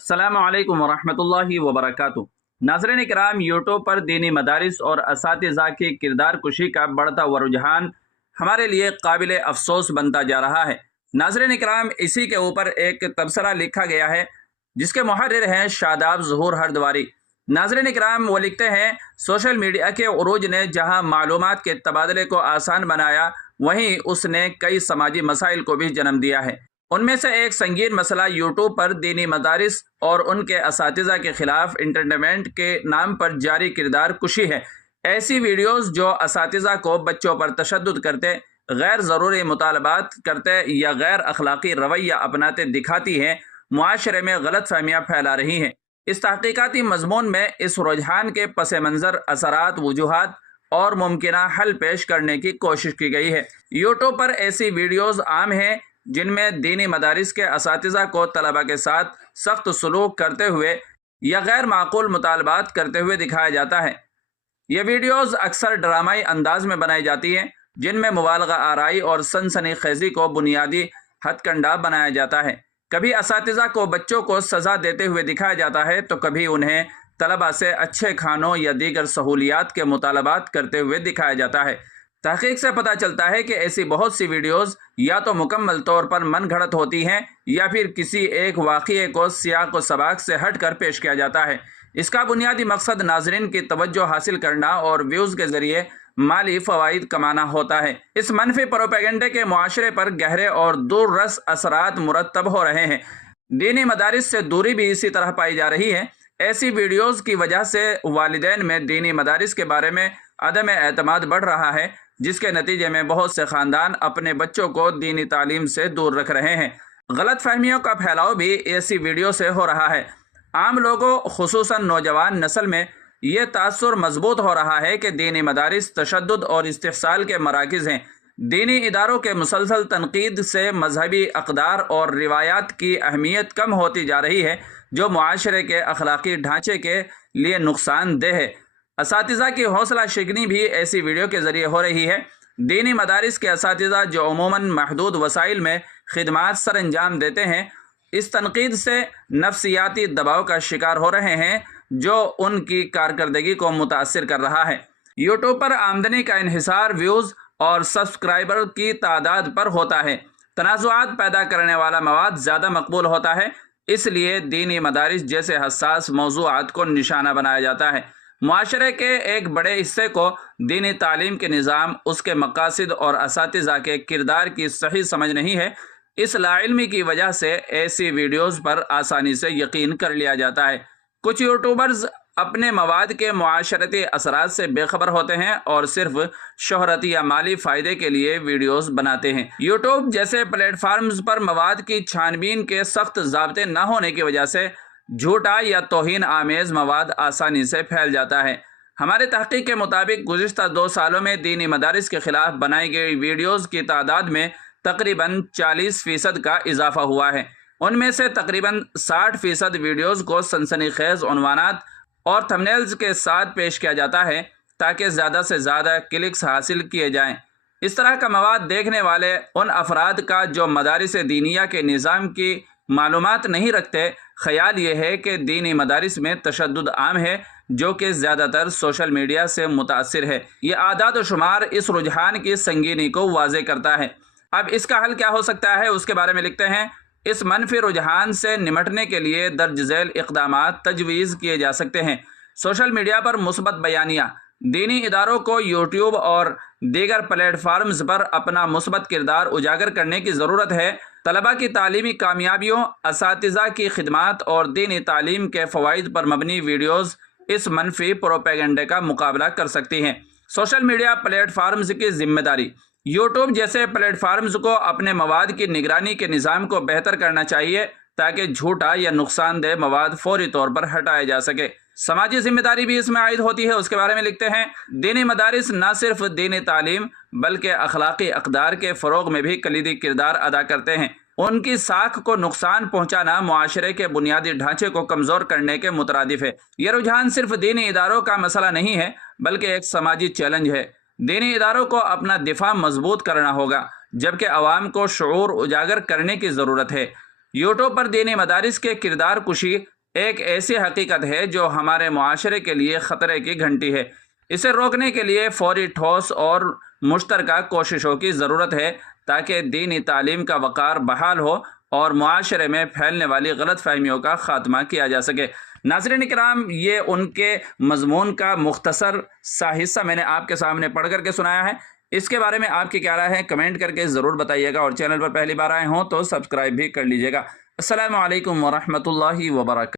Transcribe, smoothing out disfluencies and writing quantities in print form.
अस्सलाम वालेकुम वरहमतुल्लाहि वबरकातुह। नाज़रीन इकराम, यूट्यूब पर दीनी मदारिस और असातिज़ा की किरदार कुशी का बढ़ता हुआ रुझान हमारे लिए काबिल अफसोस बनता जा रहा है। नाज़रीन इकराम, इसी के ऊपर एक तबसरा लिखा गया है जिसके मुहर्रिर हैं शादाब ज़हूर हरद्वारी। नाज़रीन इकराम, वो लिखते हैं, सोशल मीडिया के उरूज ने जहाँ मालूमात के तबादले को आसान बनाया, वहीं उसने कई समाजी मसाइल को भी जन्म दिया है। उनमें से एक संगीन मसला यूट्यूब पर दीनी मदारिस और उनके असातिज़ा के खिलाफ इंटरटेनमेंट के नाम पर जारी किरदार कुशी है। ऐसी वीडियोस जो असातिज़ा को बच्चों पर तशद्दुद करते, गैर ज़रूरी मुतालबात करते या गैर अखलाकी रवैया अपनाते दिखाती हैं, मुआशरे में गलत फहमियाँ फैला रही हैं। इस तहकीकाती मजमून में इस रुझान के पस मंज़र, असरात, वजूहात और मुमकिना हल पेश करने की कोशिश की गई है। यूट्यूब पर ऐसी वीडियोस आम हैं जिनमें दीनी मदारिस के असातिज़ा को तलबा के साथ सख्त सलूक करते हुए या गैर माकूल मुतालबात करते हुए दिखाया जाता है। ये वीडियोस अक्सर ड्रामाई अंदाज में बनाई जाती हैं, जिनमें मुबालगा आराई और सनसनी खेजी को बुनियादी हथकंडा बनाया जाता है। कभी असातिज़ा को बच्चों को सज़ा देते हुए दिखाया जाता है, तो कभी उन्हें तलबा से अच्छे खानों या दीगर सहूलियात के मुतालबात करते हुए दिखाया जाता है। तहकीक से पता चलता है कि ऐसी बहुत सी वीडियोस या तो मुकम्मल तौर पर मन घड़त होती हैं या फिर किसी एक वाक़ये को सियाक़ व सबाक़ से हट कर पेश किया जाता है। इसका बुनियादी मकसद नाज़रीन की तवज्जो हासिल करना और व्यूज़ के ज़रिए माली फ़वाइद कमाना होता है। इस मनफी प्रोपेगेंडे के मुआशरे पर गहरे और दूररस असरात मुरतब हो रहे हैं। दीनी मदारिस से दूरी भी इसी तरह पाई जा रही है। ऐसी वीडियोज़ की वजह से वालिदैन में दीनी मदारिस के बारे में अदम एतमाद बढ़ रहा है, जिसके नतीजे में बहुत से ख़ानदान अपने बच्चों को दीनी तालीम से दूर रख रहे हैं। गलत फहमियों का फैलाव भी ऐसी वीडियो से हो रहा है। आम लोगों, खुसूसन नौजवान नस्ल में ये तासुर मजबूत हो रहा है कि दीनी मदारिस तशद्दुद और इस्तिहसाल के मराकिज़ हैं। दीनी इदारों के मुसलसल तनकीद से मजहबी अक़दार और रिवायात की अहमियत कम होती जा रही है, जो मुआशरे के अखलाकी ढांचे के लिए नुकसानदेह है। असातिज़ा की हौसला शिकनी भी ऐसी वीडियो के ज़रिए हो रही है। दीनी मदारिस के असातिज़ा, जो अमूमन महदूद वसाइल में खिदमात सर अंजाम देते हैं, इस तनकीद से नफ्सियाती दबाव का शिकार हो रहे हैं, जो उनकी कारकर्दगी को मुतासिर कर रहा है। यूट्यूब पर आमदनी का इन्हिसार व्यूज़ और सब्सक्राइबर की तादाद पर होता है। तनाज़ुआत पैदा करने वाला मवाद ज़्यादा मकबूल होता है, इसलिए दीनी मदारिस जैसे हसास मौज़ूआत को निशाना बनाया जाता है। मुआशरे के एक बड़े हिस्से को दीनी तालीम के निज़ाम, उसके मकासद और असातिज़ा के किरदार की सही समझ नहीं है। इस लाइल्मी की वजह से ऐसी वीडियोज़ पर आसानी से यकीन कर लिया जाता है। कुछ यूट्यूबर्स अपने मवाद के मुआशरती असरात से बेखबर होते हैं और सिर्फ शोहरत या माली फ़ायदे के लिए वीडियोस बनाते हैं। यूट्यूब जैसे प्लेटफार्म्स पर मवाद की छानबीन के सख्त ज़ाब्ते न होने की वजह से झूठा या तौहीन आमेज़ मवाद आसानी से फैल जाता है। हमारे तहकीक के मुताबिक गुज़िश्ता 2 सालों में दीनी मदारिस के ख़िलाफ़ बनाई गई वीडियोज़ की तादाद में तकरीबन 40% का इजाफ़ा हुआ है। उनमें से तकरीबन 60% वीडियोज़ को सनसनीखेज़ उन्वानात और थंबनेल्स के साथ पेश किया जाता है, ताकि ज़्यादा से ज़्यादा क्लिक्स हासिल किए जाएँ। इस तरह का मवाद देखने वाले उन अफराद का जो मदारिस दीनिया के निज़ाम की मालूमात नहीं रखते, ख्याल ये है कि दीनी मदारिस में तशद्दुद आम है, जो कि ज़्यादातर सोशल मीडिया से मुतासिर है। ये आदाद व शुमार इस रुझान की संगीनी को वाज़े करता है। अब इसका हल क्या हो सकता है, उसके बारे में लिखते हैं। इस मनफी रुझान से निमटने के लिए दर्ज झैल इक़दामात तजवीज़ किए जा सकते हैं। सोशल मीडिया पर मुस्बत बयानिया। दीनी इदारों को यूट्यूब और दीगर प्लेटफार्म्स पर अपना मुस्बत किरदार उजागर करने की ज़रूरत है। तलबा की तालीमी कामयाबियों, असातिज़ा की खिदमात और दीनी तालीम के फ़वाइद पर मबनी वीडियोज़ इस मनफी प्रोपेगेंडे का मुकाबला कर सकती हैं। सोशल मीडिया प्लेटफार्म्स की जिम्मेदारी। यूट्यूब जैसे प्लेटफार्म्स को अपने मवाद की निगरानी के निज़ाम को बेहतर करना चाहिए, ताकि झूठा या नुकसानदेह मवाद फौरी तौर पर हटाया जा सके। समाजी जिम्मेदारी भी इसमें आयद होती है, उसके बारे में लिखते हैं। दीनी मदारिस न सिर्फ दीनी तालीम बल्कि अखलाकी अक़दार के फ़रोग़ में भी कलीदी किरदार अदा करते हैं। उनकी साख को नुकसान पहुँचाना मुआशरे के बुनियादी ढांचे को कमज़ोर करने के मुतरादिफ है। यह रुझान सिर्फ दीनी इदारों का मसला नहीं है, बल्कि एक समाजी चैलेंज है। दीनी इदारों को अपना दिफा मजबूत करना होगा, जबकि अवाम को शऊर उजागर करने की ज़रूरत है। یوٹیوب پر دینی مدارس کے کردار کشی ایک ایسی حقیقت ہے جو ہمارے معاشرے کے لیے خطرے کی گھنٹی ہے۔ اسے روکنے کے لیے فوری ٹھوس اور مشترکہ کوششوں کی ضرورت ہے تاکہ دینی تعلیم کا وقار بحال ہو اور معاشرے میں پھیلنے والی غلط فہمیوں کا خاتمہ کیا جا سکے۔ ناظرین کرام، یہ ان کے مضمون کا مختصر سا حصہ میں نے آپ کے سامنے پڑھ کر کے سنایا ہے۔ اس کے بارے میں آپ کی کیا رائے ہے کمنٹ کر کے ضرور بتائیے گا، اور چینل پر پہلی بار آئے ہوں تو سبسکرائب بھی کر لیجیے گا۔ السلام علیکم ورحمۃ اللہ وبرکاتہ۔